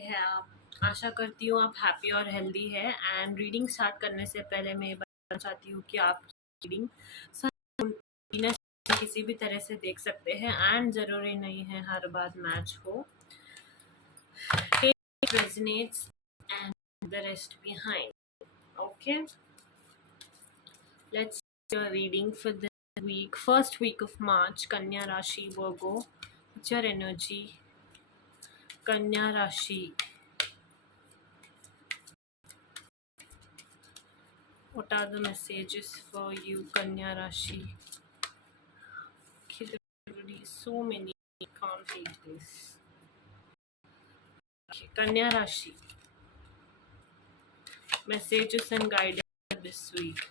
है आप? आशा करती हूँ आप हैप्पी और हेल्दी है। एंड रीडिंग स्टार्ट करने से पहले मैं ये बताना चाहती हूँ कि आप रीडिंग बिना किसी भी तरह से देख सकते हैं एंड ज़रूरी नहीं है हर बार मैच हो। Take resonates and the rest behind. Okay, let's see your reading for the week. First week of March, Kanya Rashi, Virgo. What's your energy? Kanya Rashi. What are the messages for you, Kanya Rashi? Okay, there are already so many. Can't take this. Okay, Kanya Rashi. Messages and guidance this week.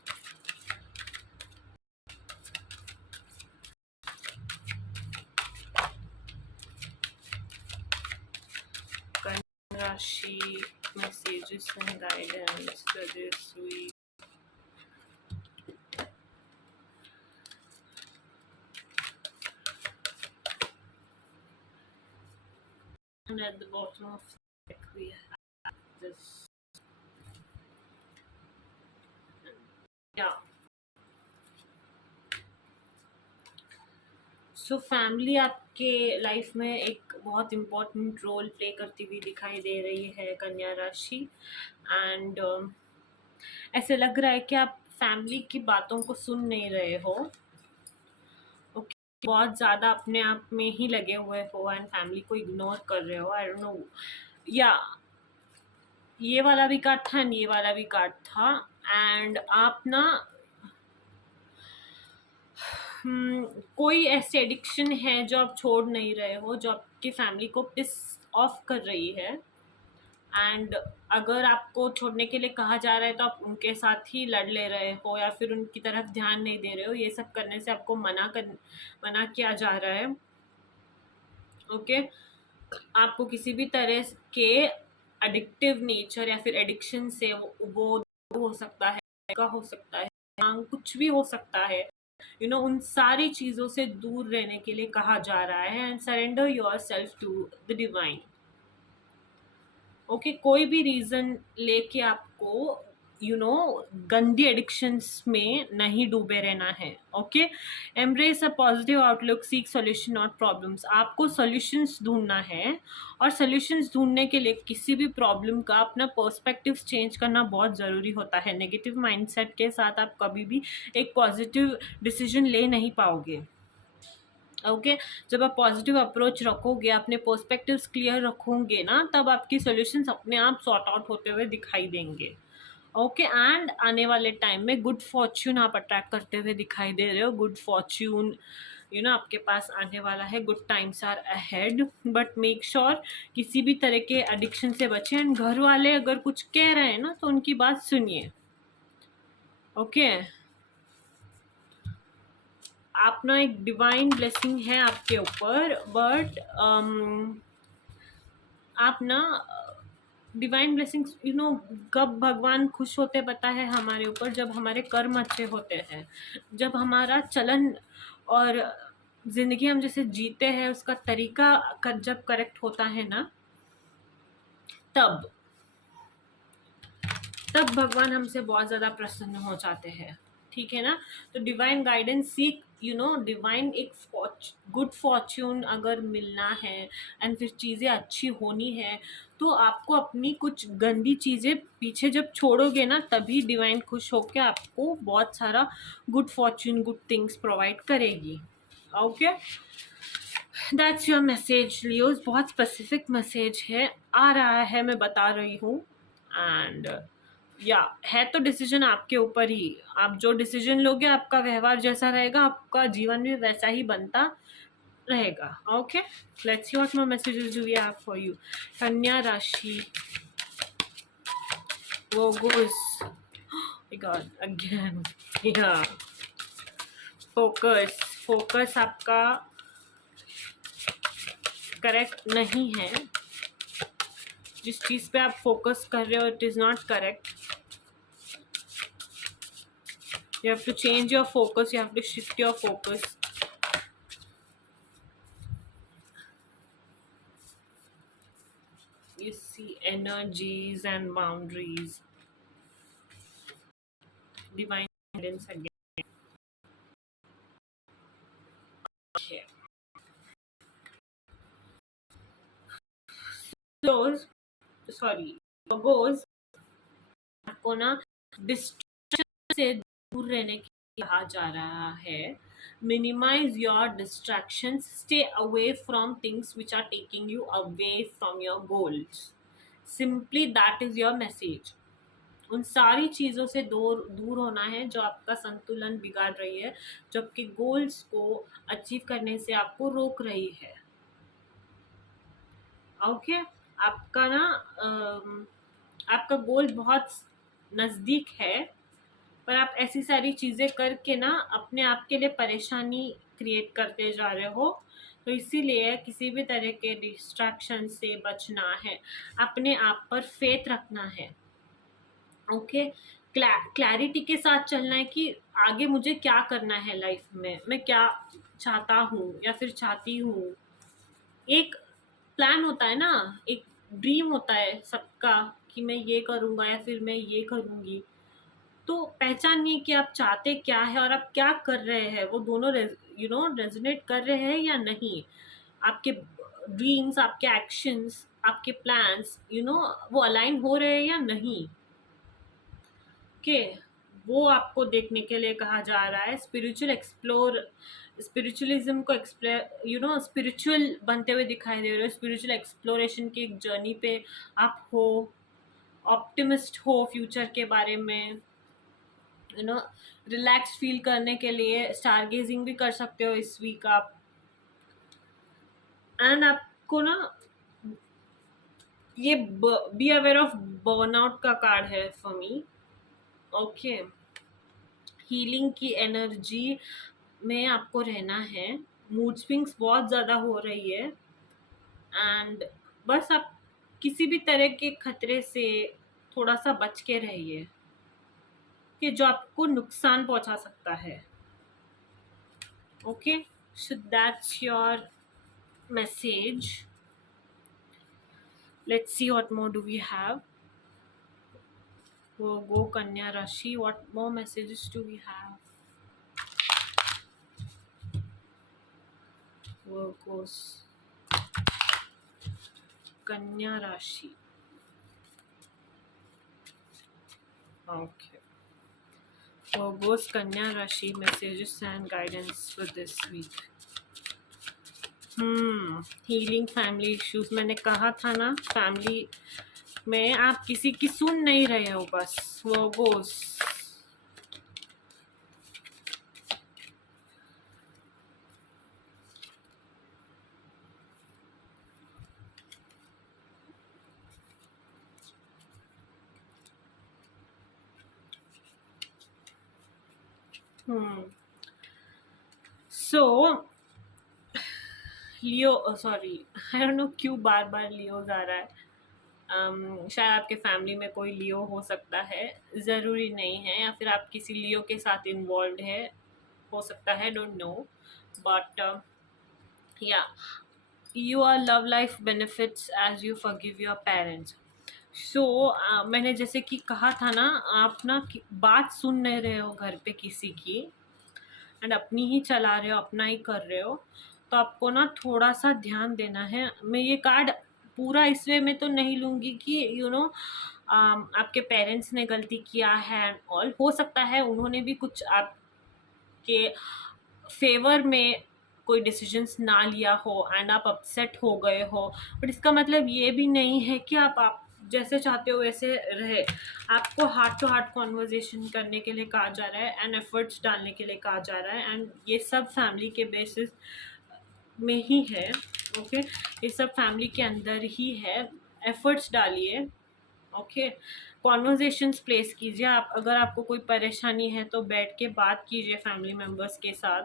Kanya Rashi. Messages and guidance for this week. And at the bottom of the deck we have this. Yeah. So family आपके life में एक बहुत important role play करती हुई दिखाई दे रही है कन्या राशि। एंड ऐसे लग रहा है कि आप फैमिली की बातों को सुन नहीं रहे हो। ओके, बहुत ज़्यादा अपने आप में ही लगे हुए हो एंड फैमिली को इग्नोर कर रहे हो। आई डोंट नो, या ये वाला भी कार्ड था एंड ये वाला भी कार्ड था। एंड आप ना कोई ऐसी एडिक्शन है जो आप छोड़ नहीं रहे हो, जो आपकी फैमिली को पिस ऑफ कर रही है। एंड अगर आपको छोड़ने के लिए कहा जा रहा है तो आप उनके साथ ही लड़ ले रहे हो या फिर उनकी तरफ ध्यान नहीं दे रहे हो। ये सब करने से आपको मना किया जा रहा है। ओके, आपको किसी भी तरह के एडिक्टिव नेचर या फिर एडिक्शन से वो हो सकता है, का हो सकता है, कुछ भी हो सकता है, उन सारी चीज़ों से दूर रहने के लिए कहा जा रहा है। And surrender yourself to the divine. Okay, कोई भी रीज़न लेके आपको गंदी एडिक्शंस में नहीं डूबे रहना है। Okay, embrace a positive outlook, seek solution not problems. आपको सॉल्यूशंस ढूंढना है और सॉल्यूशंस ढूंढने के लिए किसी भी प्रॉब्लम का अपना पर्सपेक्टिव्स चेंज करना बहुत ज़रूरी होता है। नेगेटिव माइंडसेट के साथ आप कभी भी एक पॉजिटिव डिसीजन ले नहीं पाओगे। ओके, जब आप पॉजिटिव अप्रोच रखोगे, अपने पर्सपेक्टिव्स क्लियर रखोगे ना, तब आपकी सॉल्यूशंस अपने आप सॉर्ट आउट होते हुए दिखाई देंगे। ओके, एंड आने वाले टाइम में गुड फॉर्च्यून आप अट्रैक्ट करते हुए दिखाई दे रहे हो। गुड फॉर्च्यून आपके पास आने वाला है। Good times are ahead, but make sure किसी भी तरह के एडिक्शन से बचें। एंड घर वाले अगर कुछ कह रहे हैं ना तो उनकी बात सुनिए। ओके, आप ना एक डिवाइन ब्लेसिंग है आपके ऊपर, बट आप ना डिवाइन ब्लेसिंग्स कब भगवान खुश होते पता है हमारे ऊपर? जब हमारे कर्म अच्छे होते हैं, जब हमारा चलन और ज़िंदगी हम जैसे जीते हैं उसका तरीका जब करेक्ट होता है ना, तब भगवान हमसे बहुत ज़्यादा प्रसन्न हो जाते हैं। ठीक है ना? तो डिवाइन गाइडेंस सीक, डिवाइन एक गुड फॉर्च्यून अगर मिलना है एंड फिर चीज़ें अच्छी होनी है, तो आपको अपनी कुछ गंदी चीज़ें पीछे जब छोड़ोगे ना, तभी डिवाइन खुश होकर आपको बहुत सारा good fortune, good things provide करेगी। Okay, that's your message Leos. बहुत स्पेसिफिक मैसेज है, आ रहा है, मैं बता रही हूँ। एंड है तो डिसीजन आपके ऊपर ही। आप जो डिसीजन लोगे, आपका व्यवहार जैसा रहेगा, आपका जीवन भी वैसा ही बनता रहेगा। Okay, let's see what more messages do we have for you. कन्या राशि, Virgos, गॉड अगेन, या फोकस आपका करेक्ट नहीं है। जिस चीज़ पे आप फोकस कर रहे हो, it is not correct. You have to change your focus, you have to shift your focus. You see energies and boundaries. Divine guidance again. Okay. Those, sorry, goes आपको ना डिस्ट्रैक्शन से दूर रहने के लिए कहा जा रहा है. Minimize your distractions, stay away from things which are taking you away from your goals. Simply that is your message. उन सारी चीज़ों से दूर दूर होना है जो आपका संतुलन बिगाड़ रही है, जो आपके गोल्स को अचीव करने से आपको रोक रही है. ओके आपका ना आपका गोल बहुत नज़दीक है, पर आप ऐसी सारी चीज़ें करके ना अपने आप के लिए परेशानी क्रिएट करते जा रहे हो. तो इसीलिए किसी भी तरह के डिस्ट्रैक्शन से बचना है, अपने आप पर फेथ रखना है. ओके क्लैरिटी के साथ चलना है कि आगे मुझे क्या करना है लाइफ में, मैं क्या चाहता हूँ या फिर चाहती हूँ. एक प्लान होता है ना, एक ड्रीम होता है सबका कि मैं ये करूँगा या फिर मैं ये करूँगी. तो पहचानिए कि आप चाहते क्या है और आप क्या कर रहे हैं, वो दोनों रेजोनेट कर रहे हैं या नहीं. आपके ड्रीम्स, आपके एक्शंस, आपके प्लान्स वो अलाइन हो रहे हैं या नहीं. के वो आपको देखने के लिए कहा जा रहा है. स्पिरिचुअलिज्म को एक्सप्लोर स्पिरिचुअल बनते हुए दिखाई दे रहे हो. स्पिरिचुअल एक्सप्लोरेशन की एक जर्नी पे आप हो. ऑप्टिमिस्ट हो फ्यूचर के बारे में. रिलैक्स फील करने के लिए स्टारगेजिंग भी कर सकते हो इस वीक आप. एंड आपको ना ये बी अवेयर ऑफ बर्नआउट का कार्ड है फॉर मी. ओके हीलिंग की एनर्जी में आपको रहना है. मूड स्विंग्स बहुत ज़्यादा हो रही है एंड बस आप किसी भी तरह के खतरे से थोड़ा सा बच के रहिए कि जो आपको नुकसान पहुंचा सकता है. Okay so that's your message. Let's see what more do we have. Virgo, Kanya Rashi, what more messages do we have? Virgos, Kanya Rashi. Okay. Virgos, Kanya Rashi, messages and guidance for this week. Healing family issues. मैंने कहा था ना, family में आप किसी की सुन नहीं रहे हो बस. Virgos. So Leo, sorry I don't no क्यों बार बार लियो जा रहा है. शायद आपके फैमिली में कोई लियो हो सकता है, ज़रूरी नहीं है. या फिर आप किसी लियो के साथ इन्वॉल्व है, हो सकता है, डोंट नो. बट या your love life benefits as you forgive your parents. So मैंने जैसे कि कहा था ना, आप ना बात सुन नहीं रहे हो घर पे किसी की एंड अपनी ही चला रहे हो, अपना ही कर रहे हो. तो आपको ना थोड़ा सा ध्यान देना है. मैं ये कार्ड पूरा इस वे में तो नहीं लूँगी कि आपके पेरेंट्स ने गलती किया है एंड ऑल. हो सकता है उन्होंने भी कुछ आपके फेवर में कोई डिसीजंस ना लिया हो एंड आप अपसेट हो गए हो. बट इसका मतलब ये भी नहीं है कि आप जैसे चाहते हो वैसे रहे. आपको हार्ट टू हार्ट कॉन्वर्जेशन करने के लिए कहा जा रहा है एंड एफर्ट्स डालने के लिए कहा जा रहा है. एंड ये सब फैमिली के बेसिस में ही है. ओके ये सब फैमिली के अंदर ही है. एफर्ट्स डालिए. ओके कॉन्वर्जेशंस प्लेस कीजिए. आप अगर आपको कोई परेशानी है तो बैठ के बात कीजिए फैमिली मेम्बर्स के साथ.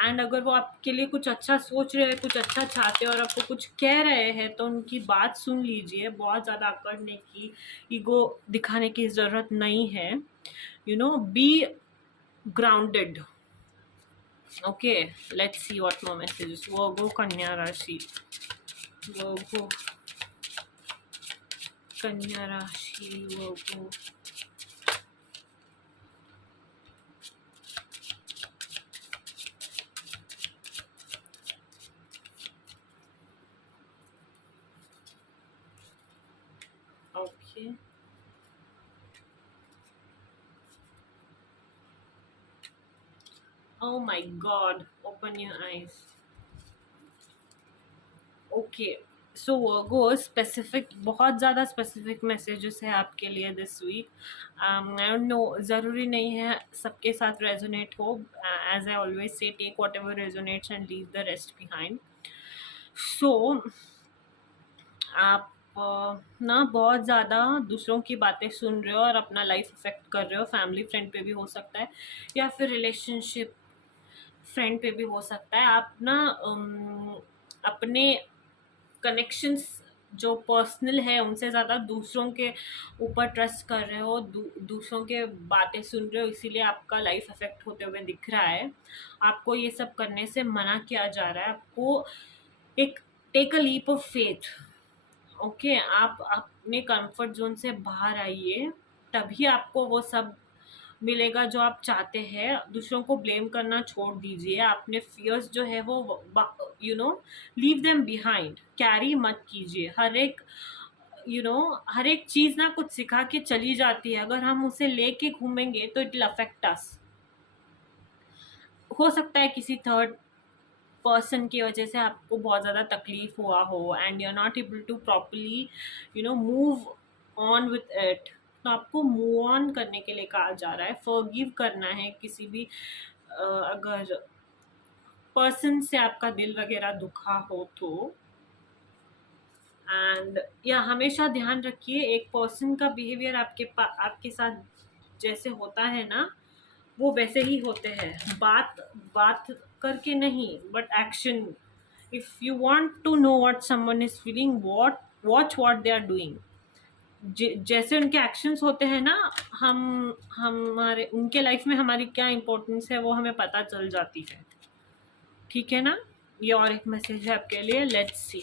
एंड अगर वो आपके लिए कुछ अच्छा सोच रहे हैं, कुछ अच्छा चाहते हैं और आपको कुछ कह रहे हैं तो उनकी बात सुन लीजिए. बहुत ज़्यादा अकड़ने की, ईगो दिखाने की ज़रूरत नहीं है. Be grounded. Okay let's see what more messages. वो Kanya Rashi. वो कन्या राशि Virgo. Okay, oh my god, open your eyes. Okay, so Virgo specific, बहुत ज़्यादा स्पेसिफिक मैसेजेस है आपके लिए this week. I don't know, ज़रूरी नहीं है सबके साथ रेजोनेट हो। As I always say, take whatever resonates and leave the rest behind. So आप ना बहुत ज़्यादा दूसरों की बातें सुन रहे हो और अपना लाइफ अफेक्ट कर रहे हो। फैमिली फ्रेंड पे भी हो सकता है, या फिर रिलेशनशिप फ्रेंड पे भी हो सकता है। आप ना अपने कनेक्शंस जो पर्सनल है उनसे ज़्यादा दूसरों के ऊपर ट्रस्ट कर रहे हो, दूसरों के बातें सुन रहे हो, इसीलिए आपका लाइफ अफेक्ट होते हुए दिख रहा है। आपको ये सब करने से मना किया जा रहा है। आपको एक take a leap of faith. Okay, आप अपने कंफर्ट जोन से बाहर आइए, तभी आपको वो सब मिलेगा जो आप चाहते हैं। दूसरों को ब्लेम करना छोड़ दीजिए। अपने फियर्स जो है वो लीव देम बिहाइंड, कैरी मत कीजिए। हर एक चीज़ ना कुछ सिखा के चली जाती है। अगर हम उसे लेके घूमेंगे तो इट विल अफेक्ट अस। हो सकता है किसी थर्ड पर्सन की वजह से आपको बहुत ज़्यादा तकलीफ हुआ हो and you are not able to properly move on with it. तो आपको मूव ऑन करने के लिए कहा जा रहा है, फॉरगिव करना है किसी भी अगर पर्सन से आपका दिल वगैरह दुखा हो तो। एंड या हमेशा ध्यान रखिए, एक पर्सन का बिहेवियर आपके साथ जैसे होता है ना, वो वैसे ही होते हैं। बात बात करके नहीं, but action. If you want to know what someone is feeling, watch what they are doing. जैसे उनके एक्शंस होते हैं ना, हमारे उनके लाइफ में हमारी क्या इम्पोर्टेंस है वो हमें पता चल जाती है। ठीक है ना? ये और एक मैसेज है आपके लिए, let's see.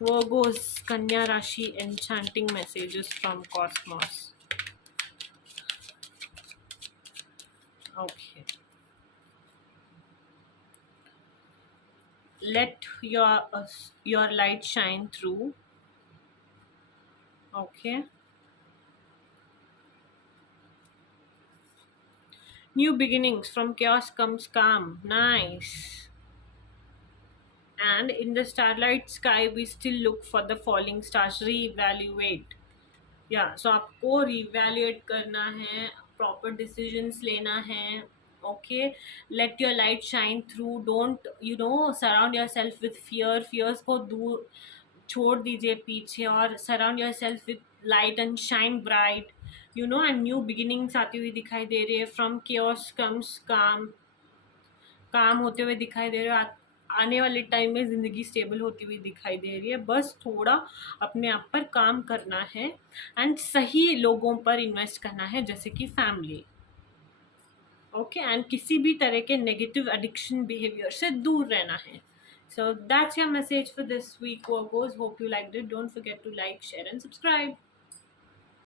Virgos, Kanya Rashi, enchanting messages from Cosmos. Okay. Let your light shine through. Okay. New beginnings, from chaos comes calm. Nice. And in the starlight sky, we still look for the falling stars. Reevaluate. या सो आपको रिवैल्यूएट करना है, proper decisions लेना है। Okay, let your light shine through. Don't surround yourself with fears को दूर छोड़ दीजिए पीछे, और surround yourself with light and shine bright. And new beginnings आती हुई दिखाई दे रही है। फ्रॉम केओस कम्स काम होते हुए दिखाई दे रहे हो। आने वाले टाइम में ज़िंदगी स्टेबल होती हुई दिखाई दे रही है। बस थोड़ा अपने आप पर काम करना है एंड सही लोगों पर इन्वेस्ट करना है, जैसे कि फैमिली। ओके, एंड किसी भी तरह के नेगेटिव एडिक्शन बिहेवियर से दूर रहना है। So that's your message for this week, Virgos. Hope you liked it. Don't forget to like, share and subscribe.